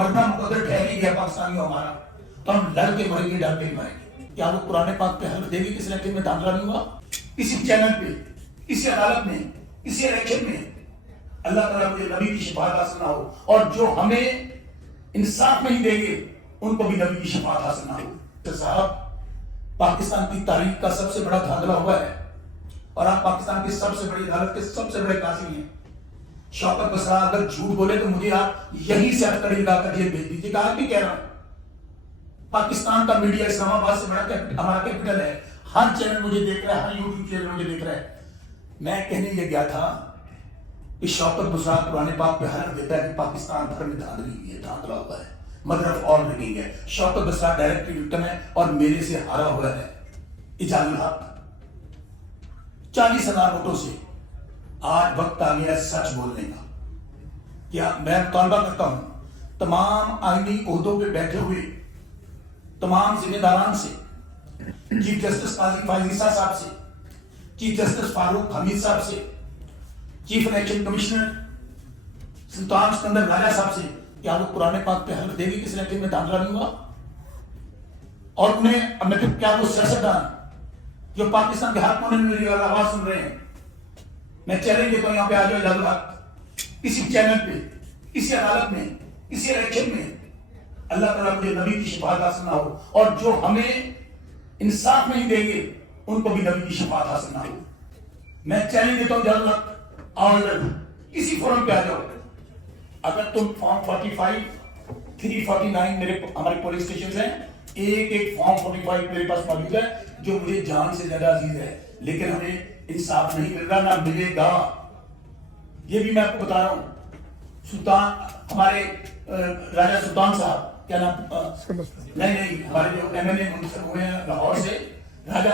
مرنا مقدر ٹھہر ہی گیا پاکستانیوں ہمارا تو ہم لڑ کے مریں گے، ڈر کے مریں گے۔ کیا وہ قرآن پاک پہ حلف دے گی کس الیکشن میں داخلہ نہیں ہوا؟ کسی چینل پہ، کسی عدالت میں، کسی الیکشن میں اللہ تعالیٰ مجھے نبی کی شفاعت حاصل نہ ہو، اور جو ہمیں انصاف نہیں دیں گے ان کو بھی نبی کی شفاعت حاصل نہ ہو۔ تو صاحب پاکستان کی تاریخ کا سب سے بڑا دھاندلا ہوا ہے، اور آپ پاکستان کی سب سے بڑی عدالت کے سب سے بڑے قاضی ہیں۔ شوکت بسرا اگر جھوٹ بولے تو مجھے آپ یہیں سے ہتکڑی لگا کر جیل بھیج دیجیے، کہا بھی کہہ رہا ہوں۔ پاکستان کا میڈیا اسلام آباد سے بڑا ہمارا کیپٹل ہے، ہر چینل مجھے دیکھ رہا ہے، ہر یوٹیوب چینل مجھے دیکھ رہا ہے۔ میں کہنے یہ گیا تھا کہ شوکت بسرا قرآن پاک پہ حلف دیتا ہے کہ پاکستان بھر میں دھاندلی ہوئی ہے، دھاندلا ہوا ہے، مدر آف آل ریگنگ ہے۔ شوکت بسرا ڈائریکٹ وکٹم ہے اور میرے سے ہارا ہوا ہے اجاز الحق 40,000 ووٹوں سے۔ آج وقت آ گیا سچ بولنے کا۔ کیا میں مطالبہ کرتا ہوں تمام آئینی عہدوں پہ بیٹھے ہوئے تمام ذمہ داران سے، چیف جسٹس قاضی فائز عیسیٰ صاحب سے، چیف جسٹس فاروق حمید صاحب سے، چیف الیکشن کمشنر سلطان سکندر راجہ صاحب سے، کیا وہ قرآن پاک پہ حلف دے گی کس الیکشن میں داخلہ نہیں ہوا؟ اور انہیں کیا وہ سیاستدان جو پاکستان کے ہر کونے میں میری آواز سن رہے ہیں، میں چیلنج دیتا ہوں یہاں پہ آ جاؤ اجازت، کسی چینل پہ، کسی عدالت میں، کسی الیکشن میں اللہ تعالیٰ مجھے نبی کی شفاعت حاصل نہ ہو، اور جو ہمیں انصاف نہیں دیں گے ان کو بھی نبی کی شفاعت حاصل نہ ہو۔ میں چیلنج دیتا ہوں اجازت، آن کسی فورم پہ آ جاؤ۔ اگر تم فارم 45 349 ہمارے پولیس اسٹیشن ہیں، ایک فارم 45 میرے پاس موجود ہے جو مجھے جان سے زیادہ عزیز ہے، لیکن ہمیں انصاف نہیں مل رہا، نہ ملے گا۔ یہ بھی میں آپ کو بتا رہا ہوں۔ سلطان ہمارے راجہ سلطان صاحب، کیا نام، نہیں ہمارے جو ایم این اے منتخب ہوئے ہیں لاہور سے، راجہ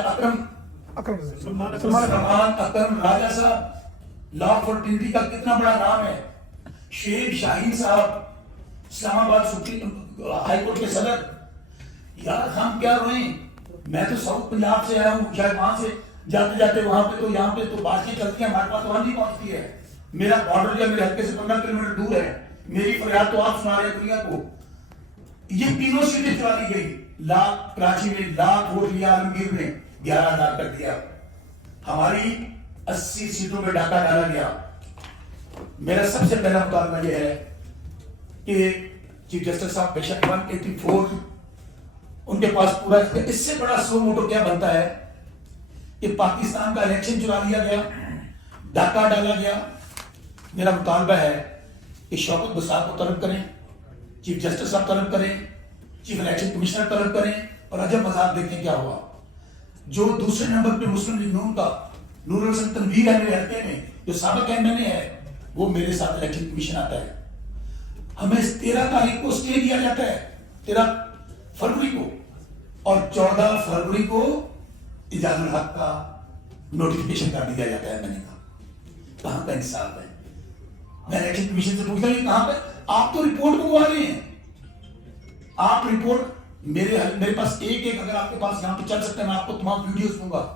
سلمان اکرم راجہ صاحب، لا فرٹینٹی کا کتنا بڑا نام ہے۔ شیخ شاہین صاحب، اسلام آباد سپریم ہائی کورٹ کے صدر۔ یار ہم کیا روئیں؟ میں تو ساؤتھ پنجاب سے آیا ہوں، شاید وہاں سے جاتے جاتے وہاں پہ تو یہاں پہ تو باتیں چلتی ہیں، ہمارے پاس وہاں نہیں پہنچتی ہے۔ میرا بارڈر جو میرے حلقے سے 15 کلومیٹر دور ہے، میری فریاد تو آپ سنا رہے ہیں دنیا کو۔ یہ تینوں سیٹیں چلا دی گئی، لاکھ کراچی میں لاکھ ووٹ لیا، عالمگیر نے 11,000 کر دیا، ہماری 80 سیٹوں میں ڈاکہ ڈالا گیا۔ میرا سب سے پہلا مطالبہ یہ ہے کہ چیف جسٹس صاحب بے شک 184 ان کے پاس پورا، اس سے بڑا سو موٹو کیا بنتا ہے کہ پاکستان کا الیکشن چرا لیا گیا، ڈاکہ ڈالا گیا۔ میرا مطالبہ ہے کہ شوکت بسرا کو طلب کریں، چیف جسٹس صاحب طلب کریں، چیف الیکشن کمشنر طلب کریں، اور عجب مذاق دیکھیں کیا ہوا۔ جو دوسرے نمبر پہ مسلم لیگ نون کا نور الحسن تنویر ہے میرے حلقے میں، جو سابق ایم این اے ہے، وہ میرے ساتھ الیکشن کمیشن آتا ہے۔ ہمیں 13 تاریخ کو اسٹے دیا جاتا ہے، 13 فروری کو، اور 14 فروری کو اجاز الحق کا نوٹیفکیشن کر دیا جاتا ہے۔ میں نے کہا کہاں کا انصاف ہے؟ میں الیکشن کمیشن سے پوچھتا ہوں کہاں پہ؟ آپ تو رپورٹ منگوا رہے ہیں، آپ رپورٹ میرے پاس ایک اگر آپ کے پاس یہاں پہ چل سکتے ہیں میں آپ کو تمام ویڈیوز دوں گا،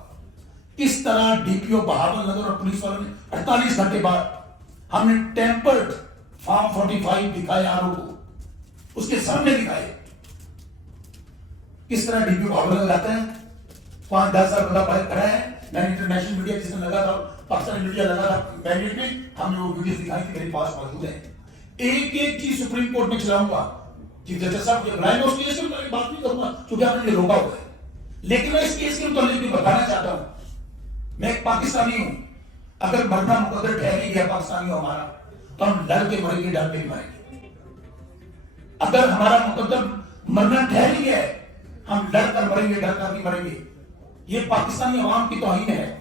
کس طرح ڈی پی او بہاول نگر اور پولیس والوں نے 48 گھنٹے بعد ہم نے ٹیمپرڈ فارم 45 دکھائے آرو کو، اس کے سامنے دکھائے، کس طرح ڈی پی او بہاول نگر آتا ہے، 5-10 ہزار بندہ باہر کھڑا ہے۔ میں انٹرنیشنل میڈیا جس میں لگا تھا، پاکستانی میڈیا لگا تھا میریٹ میں، ہم نے وہ ویڈیوز دکھائی تھی، میرے پاس موجود ہے۔ ایک چیز سپریم کورٹ میں چلاؤں گا، چیف جسٹس صاحب کے بلائیں، میں اس کیس کے متعلق بات نہیں کروں گا کیونکہ آپ نے یہ روکا ہوا ہے، لیکن میں اس کیس کے متعلق بھی بتانا چاہتا ہوں۔ میں ایک پاکستانی ہوں، اگر مرنا مقدر ٹھہر ہی گیا پاکستانیوں ہمارا تو ہم لڑ کے مریں گے، ڈر کے مریں گے۔ اگر ہمارا مقدر مرنا ٹھہر ہی گیا ہے، ہم لڑ کر مریں گے، ڈر کر نہیں مریں گے۔ یہ پاکستانی عوام کی توہین ہے،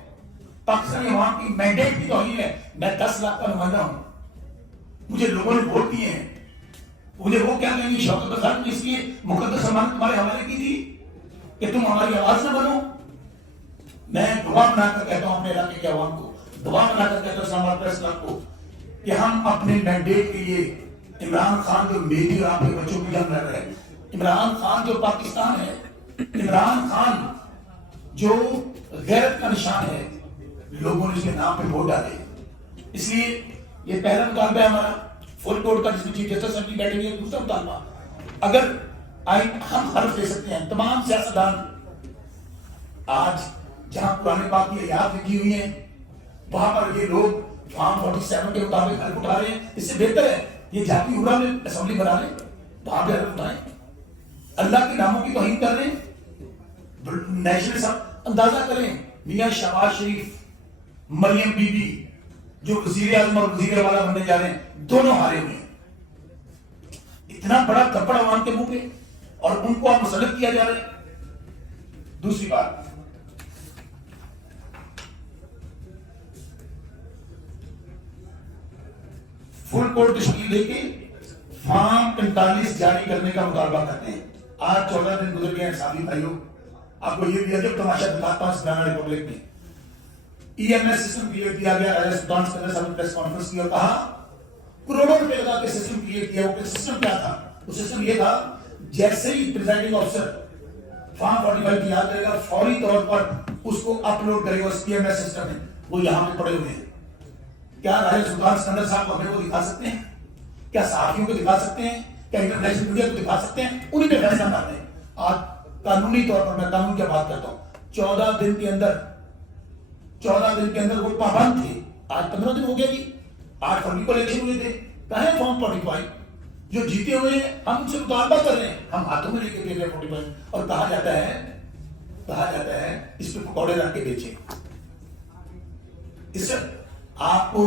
پاکستانی عوام کی مینڈیٹ کی توہین ہے۔ میں 10 لاکھ کا نمائندہ ہوں، مجھے لوگوں نے ووٹ دیے ہیں، مجھے وہ کیا کہیں گے شوکت بسرا نے اس لیے مقدس امانت تمہارے حوالے کی تھی کہ تم ہماری آواز نہ بنو۔ میں دعا بنا کر کہتا ہوں اپنے علاقے کے عوام کو، دعا بنا کر کہتا ہوں اسلام آباد پریس کلب کو کہ ہم اپنے مینڈیٹ کے لیے عمران خان جو میری اور آپ کے بچوں کی جنگ لڑ رہے ہیں، عمران خان جو پاکستان ہے، عمران خان جو غیرت کا نشان ہے، لوگوں نے اس کے نام پہ ووٹ ڈالے۔ اس لیے یہ پہلا مطالبہ ہے ہمارا فل کورٹ کا جس میں چیف جسٹس اسمبلی بیٹھیں گے دوسرا مطالبہ. اگر ہم حرف دے سکتے ہیں تمام سیاستدان آج جہاں قرآن پاک کی آیات لکھی ہوئی ہیں وہاں پر یہ لوگ فارم 47 کے مطابق حلف اٹھا رہے ہیں. اس سے بہتر ہے یہ جاتی ہورا میں اسمبلی بنا لیں وہاں پہ حلف اٹھائیں. اللہ کے ناموں کی توہین کر رہے ہیں. نیشنل اندازہ کریں میاں شہباز شریف مریم بی بی جو وزیر اعظم اور وزیر والا بننے جا رہے ہیں دونوں ہارے ہوئے ہیں. اتنا بڑا تھپڑ عوام کے منہ پہ اور ان کو اب مسلط کیا جا رہا ہے. دوسری بات فل کورٹ تشکیل دے کے فارم 45 جاری کرنے کا مطالبہ کرتے ہیں. آج 14 دن گزر گئے ہیں سابی بھائیوں. آپ کو یہ بھی عجب تماشا دکھاتا ہوں گانا ریپبلک میں E M S system create کیا گیا. راجا سلطان سکندر صاحب نے پریس کانفرنس کی اور کہا کروڑوں روپے لگا کے سسٹم کریٹ کیا. وہ سسٹم کیا تھا؟ وہ سسٹم یہ تھا جیسے ہی پریزائڈنگ آفیسر فارم 45 کی یاد کرے گا فوری طور پر اس کو اپلوڈ کرے گا اس ای ایم ایس سسٹم میں. وہ یہاں پہ پڑے ہوئے ہیں. کیا راجا سلطان سکندر صاحب کو ہمیں وہ دکھا سکتے ہیں؟ کیا صحافیوں کو دکھا سکتے ہیں؟ کیا انٹرنیشنل میڈیا کو دکھا سکتے ہیں؟ انہیں پہ فیصلہ کرتے ہیں. آج قانونی طور پر میں قانون کی بات کرتا ہوں 14 دن کے اندر وہ پابند تھے. آج 15 دن ہو گیا جی. 8 فروری کو الیکشن ہوئے تھے. کہاں ہے فارم 45 جو جیتے ہوئے ہیں؟ ہم ان سے مطالبہ کر رہے ہیں. ہم ہاتھوں میں لے کے دے رہے ہیں 45 اور کہا جاتا ہے اس پہ پکوڑے رکھ کے بیچے. اس سے آپ کو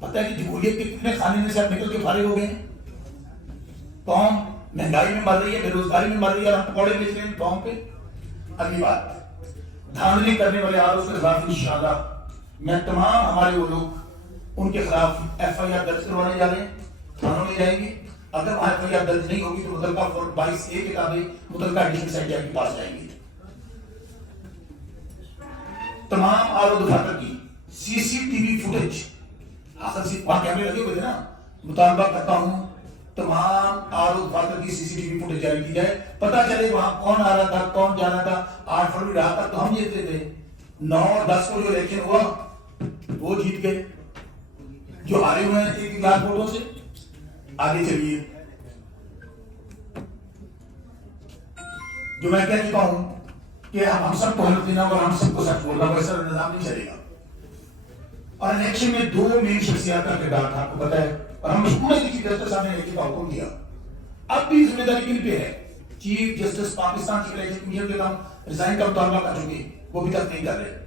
پتہ ہے کہ جمہوریت کے کتنے کھانے میں سے آپ نکل کے فارغ ہو گئے ہیں. قوم مہنگائی میں مر رہی ہے, بے روزگاری میں مر رہی ہے اور ہم پکوڑے بیچ رہے ہیں قوم پہ. اگلی بات دھاندلی کرنے والے آروپ کے خلاف انشاءاللہ میں تمام ہمارے وہ لوگ ان کے خلاف ایف آئی آر درج کروانے جا رہے ہیں. تھانوں میں جائیں گے. اگر وہاں ایف آئی آر درج نہیں ہوگی تو متعلقہ 22A کتابیں متعلقہ ایڈیشن سینٹر کے پاس جائیں گی. تمام آرو دفاتر کی سی سی ٹی وی فوٹیج حاصل سے وہاں کیمرے لگے ہوئے تھے نا. مطالبہ کرتا ہوں تمام آرو دفاتر کی سی سی ٹی وی فوٹیج جاری کی جائے. پتہ چلے وہاں کون آ رہا تھا کون جا رہا تھا. 8 فروری رات تک تو ہم جیتے تھے. 9 اور 10 کو جو الیکشن ہوا وہ جیت گئے. جو ہارے ہوئے ہیں 1 لاکھ ووٹوں سے. آگے چلیے. جو میں کہہ چکا ہوں کہ ہم سب کو حلف دینا اور ہم سب کو سچ بولنا ویسا نظام نہیں چلے گا. اور الیکشن میں 2 مین شخصیات کا کردار تھا آپ کو پتا ہے اور ہم مشہور ہے کہ چیف جسٹس صاحب نے الیکشن کا حکم دیا. اب بھی ذمہ داری کن پہ ہے؟ Chief justice Pakistan chief election commission کے نام ریزائن کا مطالبہ کر چکے وہ بھی تک نہیں کر رہے.